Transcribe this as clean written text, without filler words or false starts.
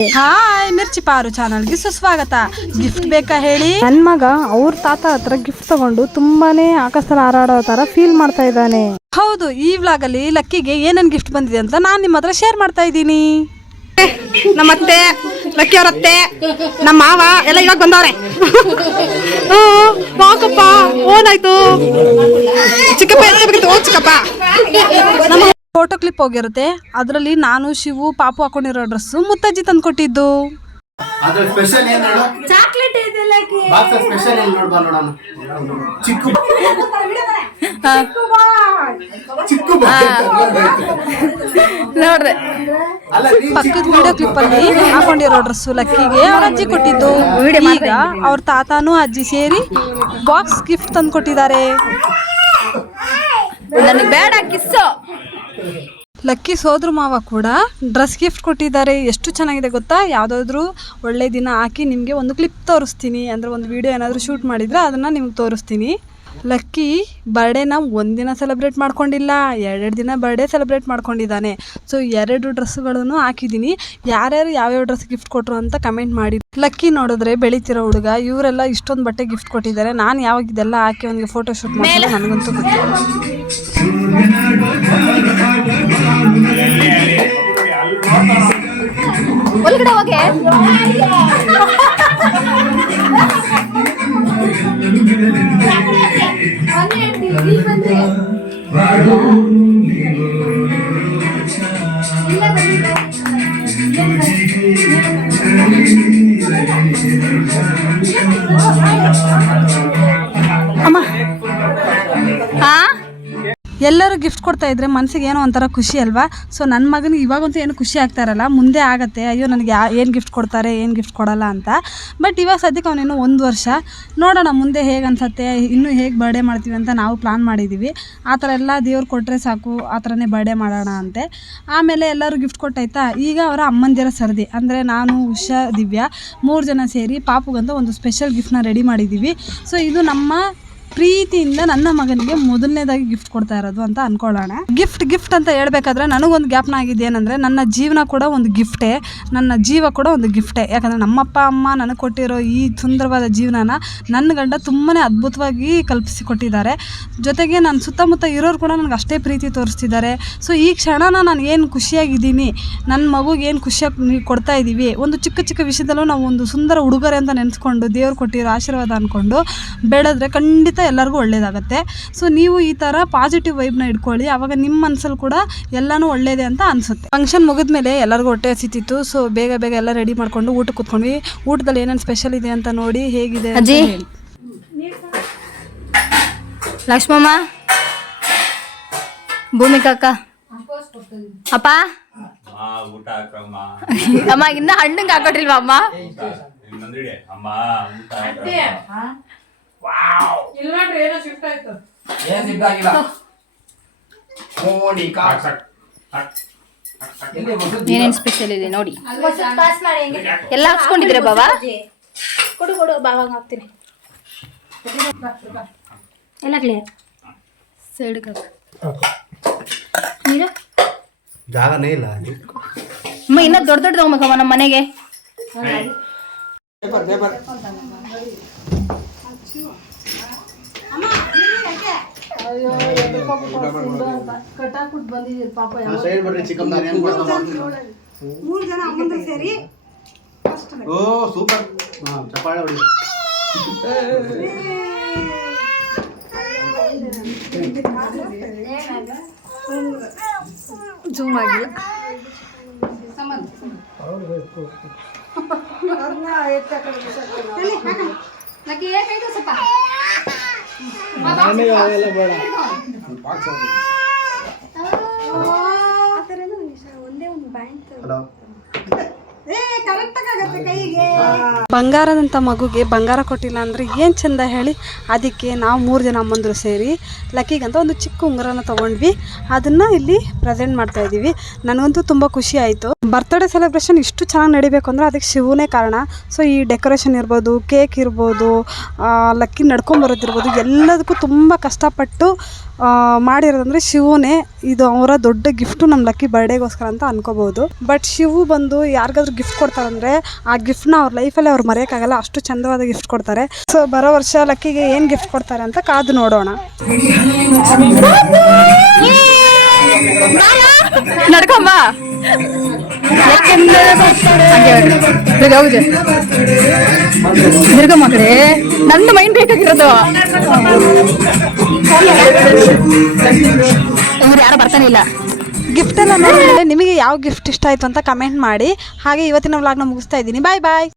Hi ಮಿರ್ಚಿ ಪಾರು ಚಾನಲ್ಗೆ ಸುಸ್ವಾಗತ. ಗಿಫ್ಟ್ ಬೇಕಾ ಹೇಳಿ? ನನ್ನ ಮಗ ಅವ್ರ ತಾತ ಹತ್ರ ಗಿಫ್ಟ್ ತಗೊಂಡು ತುಂಬಾನೇ ಆಕಾಶದಲ್ಲಿ ಹಾರಾಡೋ ತರ ಫೀಲ್ ಮಾಡ್ತಾ ಇದ್ದಾನೆ. ಹೌದು, ಈ ವ್ಲಾಗ್ ಅಲ್ಲಿ ಲಕ್ಕಿಗೆ ಏನೇನು ಗಿಫ್ಟ್ ಬಂದಿದೆ ಅಂತ ನಾನು ನಿಮ್ಮ ಹತ್ರ ಶೇರ್ ಮಾಡ್ತಾ ಇದ್ದೀನಿ. ನಮ್ಮ ಅತ್ತೆ, ಲಕ್ಕಿ ಅವ್ರ ಅತ್ತೆ, ನಮ್ಮ ಮಾವ ಎಲ್ಲ ಇವಾಗ ಬಂದವ್ರೆ. ಬಾಕಪ್ಪ ಓನಾಯ್ತು ಚಿಕ್ಕಪ್ಪ ಎತ್ತಬೇಕಿತ್ತು. ಓ ಚಿಕ್ಕಪ್ಪ, ನಮ್ಮ ಫೋಟೋ ಕ್ಲಿಪ್ ಹೋಗಿರುತ್ತೆ. ಅದರಲ್ಲಿ ನಾನು ಶಿವು ಪಾಪು ಹಾಕೊಂಡಿರೋ ಡ್ರೆಸ್ ಮುತ್ತಜ್ಜಿ ತಂದು ಕೊಟ್ಟಿದ್ದು. ಅದ್ರ ಸ್ಪೆಷಲ್ ಏನು ನೋಡು? ಚಾಕ್ಲೇಟ್ ಇದೆ ಲಕ್ಕಿ. ಬಾಕ್ಸ್ ಸ್ಪೆಷಲ್ ಏನು ನೋಡು ಬಾ ನೋಡೋಣ. ಚಿಕ್ಕು ನೋಡ್ರೆ ಅಲ್ಲ ನೀ ಪಕ್ಕದ ವಿಡಿಯೋ ಕ್ಲಿಪ್ ಅಲ್ಲಿ ಹಾಕೊಂಡಿರೋ ಡ್ರೆಸ್ ಲಕ್ಕಿಗೆ ಅವ್ರ ಅಜ್ಜಿ ಕೊಟ್ಟಿದ್ದು. ಈಗ ಅವ್ರ ತಾತಾನು ಅಜ್ಜಿ ಸೇರಿ ಬಾಕ್ಸ್ ಗಿಫ್ಟ್ ತಂದು ಕೊಟ್ಟಿದ್ದಾರೆ. ನನಗೆ ಬೇಡ ಕಿಸ್ಸು. ಲಕ್ಕಿ ಸೋದ್ರ ಮಾವ ಕೂಡ ಡ್ರೆಸ್ ಗಿಫ್ಟ್ ಕೊಟ್ಟಿದ್ದಾರೆ. ಎಷ್ಟು ಚೆನ್ನಾಗಿದೆ ಗೊತ್ತಾ? ಯಾವುದಾದ್ರೂ ಒಳ್ಳೆ ದಿನ ಹಾಕಿ ನಿಮಗೆ ಒಂದು ಕ್ಲಿಪ್ ತೋರಿಸ್ತೀನಿ, ಅಂದರೆ ಒಂದು ವಿಡಿಯೋ ಏನಾದರೂ ಶೂಟ್ ಮಾಡಿದರೆ ಅದನ್ನು ನಿಮ್ಗೆ ತೋರಿಸ್ತೀನಿ. ಲಕ್ಕಿ ಬರ್ಡೇನ ಒಂದಿನ ಸೆಲೆಬ್ರೇಟ್ ಮಾಡ್ಕೊಂಡಿಲ್ಲ, 2 ದಿನ ಬರ್ಡೇ ಸೆಲೆಬ್ರೇಟ್ ಮಾಡ್ಕೊಂಡಿದ್ದಾನೆ. ಸೊ 2 ಡ್ರೆಸ್ಗಳನ್ನು ಹಾಕಿದ್ದೀನಿ. ಯಾರ್ಯಾರು ಯಾವ್ಯಾವ ಡ್ರೆಸ್ ಗಿಫ್ಟ್ ಕೊಟ್ಟರು ಅಂತ ಕಮೆಂಟ್ ಮಾಡಿ. ಲಕ್ಕಿ ನೋಡಿದ್ರೆ ಬೆಳೀತಿರೋ ಹುಡುಗ, ಇವರೆಲ್ಲ ಇಷ್ಟೊಂದು ಬಟ್ಟೆ ಗಿಫ್ಟ್ ಕೊಟ್ಟಿದ್ದಾರೆ. ನಾನು ಯಾವಾಗ ಇದೆಲ್ಲ ಹಾಕಿ ಅವನಿಗೆ ಫೋಟೋ ಶೂಟ್ ಮಾಡಿದ್ರೆ ನನಗಂತೂ ಗೊತ್ತಿಲ್ಲ. ಒಳಗಡೆ ಹೋಗಿ ಅಮ್ಮ, ಎಲ್ಲರೂ ಗಿಫ್ಟ್ ಕೊಡ್ತಾ ಇದ್ರೆ ಮನಸ್ಸಿಗೆ ಏನೋ ಒಂಥರ ಖುಷಿ ಅಲ್ವಾ? ಸೊ ನನ್ನ ಮಗನಿಗೆ ಇವಾಗಂತೂ ಏನು ಖುಷಿ ಆಗ್ತಾ ಇರಲ್ಲ, ಮುಂದೆ ಆಗುತ್ತೆ ಅಯ್ಯೋ ನನಗೆ ಏನು ಗಿಫ್ಟ್ ಕೊಡ್ತಾರೆ ಏನು ಗಿಫ್ಟ್ ಕೊಡಲ್ಲ ಅಂತ. ಬಟ್ ಇವಾಗ ಸದ್ಯಕ್ಕೆ ಅವನೇನು 1 ವರ್ಷ, ನೋಡೋಣ ಮುಂದೆ ಹೇಗೆ ಅನ್ಸುತ್ತೆ, ಇನ್ನೂ ಹೇಗೆ ಬರ್ಡೇ ಮಾಡ್ತೀವಿ ಅಂತ ನಾವು ಪ್ಲಾನ್ ಮಾಡಿದ್ದೀವಿ. ಆ ಥರ ಎಲ್ಲ ದೇವ್ರು ಕೊಟ್ಟರೆ ಸಾಕು, ಆ ಥರನೇ ಬರ್ಡೇ ಮಾಡೋಣ ಅಂತೆ. ಆಮೇಲೆ ಎಲ್ಲರೂ ಗಿಫ್ಟ್ ಕೊಟ್ಟಾಯ್ತಾ. ಈಗ ಅವರ ಅಮ್ಮಂದಿರ ಸರದಿ, ಅಂದರೆ ನಾನು, ಉಷಾ, ದಿವ್ಯಾ 3 ಜನ ಸೇರಿ ಪಾಪುಗಂತ ಒಂದು ಸ್ಪೆಷಲ್ ಗಿಫ್ಟ್ನ ರೆಡಿ ಮಾಡಿದ್ದೀವಿ. ಸೊ ಇದು ನಮ್ಮ ಪ್ರೀತಿಯಿಂದ ನನ್ನ ಮಗನಿಗೆ ಮೊದಲನೇದಾಗಿ ಗಿಫ್ಟ್ ಕೊಡ್ತಾ ಇರೋದು ಅಂತ ಅನ್ಕೊಳ್ಳೋಣ. ಗಿಫ್ಟ್ ಅಂತ ಹೇಳ್ಬೇಕಾದ್ರೆ ನನಗೊಂದು ಜ್ಞಾಪನ ಆಗಿದೆ. ಏನಂದರೆ ನನ್ನ ಜೀವನ ಕೂಡ ಒಂದು ಗಿಫ್ಟೇ, ನನ್ನ ಜೀವ ಕೂಡ ಒಂದು ಗಿಫ್ಟೇ. ಯಾಕಂದರೆ ನಮ್ಮಪ್ಪ ಅಮ್ಮ ನನಗೆ ಕೊಟ್ಟಿರೋ ಈ ಸುಂದರವಾದ ಜೀವನನ ನನ್ನ ಗಂಡ ತುಂಬಾ ಅದ್ಭುತವಾಗಿ ಕಲ್ಪಿಸಿಕೊಟ್ಟಿದ್ದಾರೆ. ಜೊತೆಗೆ ನನ್ನ ಸುತ್ತಮುತ್ತ ಇರೋರು ಕೂಡ ನನಗೆ ಅಷ್ಟೇ ಪ್ರೀತಿ ತೋರಿಸ್ತಿದ್ದಾರೆ. ಸೊ ಈ ಕ್ಷಣನ ನಾನು ಏನು ಖುಷಿಯಾಗಿದ್ದೀನಿ, ನನ್ನ ಮಗುಗೆ ಏನು ಖುಷಿಯಾಗಿ ಕೊಡ್ತಾ ಇದ್ದೀವಿ, ಒಂದು ಚಿಕ್ಕ ಚಿಕ್ಕ ವಿಷಯದಲ್ಲೂ ನಾವು ಒಂದು ಸುಂದರ ಉಡುಗೊರೆ ಅಂತ ನೆನೆಸ್ಕೊಂಡು ದೇವ್ರು ಕೊಟ್ಟಿರೋ ಆಶೀರ್ವಾದ ಅಂದ್ಕೊಂಡು ಬೆಳೆದ್ರೆ ಖಂಡಿತ ಎಲ್ಲರಿಗೂ ಒಳ್ಳೇದಾಗುತ್ತೆ. ಸೊ ನೀವು ಈ ಥರ ಪಾಸಿಟಿವ್ ವೈಬ್ನ ಇಟ್ಕೊಳ್ಳಿ, ಆವಾಗ ನಿಮ್ಮ ಮನಸ್ಸಲ್ಲಿ ಕೂಡ ಎಲ್ಲನೂ ಒಳ್ಳೇದೇ ಅಂತ ಅನಿಸುತ್ತೆ. ಫಂಕ್ಷನ್ ಮುಗಿದ್ಮೇಲೆ ಎಲ್ಲರಿಗೂ ಹೊಟ್ಟೆ ಹಸಿತಿತ್ತು. ಸೊ ಬೇಗ ಎಲ್ಲ ರೆಡಿ ಮಾಡ್ಕೊಂಡು ಊಟಕ್ಕೆ ಕೂತ್ಕೊಂಡ್ವಿ. ಊಟದಲ್ಲಿ ಏನೇನು ಸ್ಪೆಷಲ್ ಇದೆ ಅಂತ ನೋಡಿ ಹೇಗಿದೆ ಅಂತ ಹೇಳಿ. ಲಕ್ಷ್ಮಮ್ಮ, ಭೂಮಿಕಾ ಅಕ್ಕ, ಅಪ್ಪ ಅಮ್ಮ ಇನ್ನ ಹಣ್ಣಂಗೆ ಹಾಕೊಟ್ರಿಲ್ವಾ ಅಮ್ಮ? ಏನೇನು ಸ್ಪೆಷಲ್ ಇದೆ ನೋಡಿ. ಎಲ್ಲ ಹಾಕ್ಸ್ಕೊಂಡಿದ್ದೀರಾ ಬಾಬಾ? ಕೊಡು ಬಾವಾಗ ಹಾಕ್ತೀನಿ. ಎಲ್ಲ ಕ್ಲಿಯರ್ ಸೈಡ್ಗೆ ಜಾಗನೇ ಇಲ್ಲ. ಅಮ್ಮ ಇನ್ನ ದೊಡ್ಡ ತಗೋಬೇಕಮ್ಮ ನಮ್ಮ ಮನೆಗೆ. ಓ ಸೂಪರ್, ಚಪ್ಪಾಳೆ ಹೊಡಿ. ಜೂಮ್ ಆಗಿಲ್ಲ. ಬಂಗಾರದಂಥ ಮಗುಗೆ ಬಂಗಾರ ಕೊಟ್ಟಿಲ್ಲ ಅಂದರೆ ಏನು ಚಂದ ಹೇಳಿ. ಅದಕ್ಕೆ ನಾವು 3 ಜನ ಅಮ್ಮಂದರು ಸೇರಿ ಲಕ್ಕಿಗಂತ ಒಂದು ಚಿಕ್ಕ ಉಂಗುರನ ತೊಗೊಂಡ್ವಿ. ಅದನ್ನು ಇಲ್ಲಿ ಪ್ರೆಸೆಂಟ್ ಮಾಡ್ತಾಯಿದ್ದೀವಿ. ನನಗಂತೂ ತುಂಬ ಖುಷಿ ಆಯಿತು. ಬರ್ತ್ಡೇ ಸೆಲೆಬ್ರೇಷನ್ ಇಷ್ಟು ಚೆನ್ನಾಗಿ ನಡಿಬೇಕು ಅಂದರೆ ಅದಕ್ಕೆ ಶಿವನೇ ಕಾರಣ. ಸೊ ಈ ಡೆಕೋರೇಷನ್ ಇರ್ಬೋದು, ಕೇಕ್ ಇರ್ಬೋದು, ಲಕ್ಕಿ ನಡ್ಕೊಂಬರೋದಿರ್ಬೋದು, ಎಲ್ಲದಕ್ಕೂ ತುಂಬ ಕಷ್ಟಪಟ್ಟು ಮಾಡಿರೋದಂದರೆ ಶಿವನೇ. ಇದು ಅವರ ದೊಡ್ಡ ಗಿಫ್ಟು ನಮ್ಮ ಲಕ್ಕಿ ಬರ್ಡೇಗೋಸ್ಕರ ಅಂತ ಅನ್ಕೋಬೋದು. ಬಟ್ ಶಿವು ಬಂದು ಯಾರಿಗಾದ್ರೂ ಗಿಫ್ಟ್ ಕೊಡ್ತಾರಂದರೆ ಆ ಗಿಫ್ಟ್ನ ಅವ್ರ ಲೈಫಲ್ಲೇ ಅವ್ರು ಮರೆಯೋಕ್ಕಾಗಲ್ಲ, ಅಷ್ಟು ಚಂದವಾದ ಗಿಫ್ಟ್ ಕೊಡ್ತಾರೆ. ಸೊ ಬರೋ ವರ್ಷ ಲಕ್ಕಿಗೆ ಏನು ಗಿಫ್ಟ್ ಕೊಡ್ತಾರೆ ಅಂತ ಕಾದು ನೋಡೋಣ. ನಡ್ಕೊಂಬ ತಿರ್ಗಮ್ಮ ಕಡೆ ನನ್ನ ಮೈಂಡ್ ಬೇಕಾಗಿರೋದು. ಇವ್ರು ಯಾರು ಬರ್ತಾನೆ ಇಲ್ಲ. ಗಿಫ್ಟ್ ಎಲ್ಲ ನೋಡಿದ್ರೆ ನಿಮಗೆ ಯಾವ ಗಿಫ್ಟ್ ಇಷ್ಟ ಆಯಿತು ಅಂತ ಕಮೆಂಟ್ ಮಾಡಿ. ಹಾಗೆ ಇವತ್ತಿನ ವ್ಲಾಗ್ನ ಮುಗಿಸ್ತಾ ಇದ್ದೀನಿ. ಬಾಯ್ ಬಾಯ್.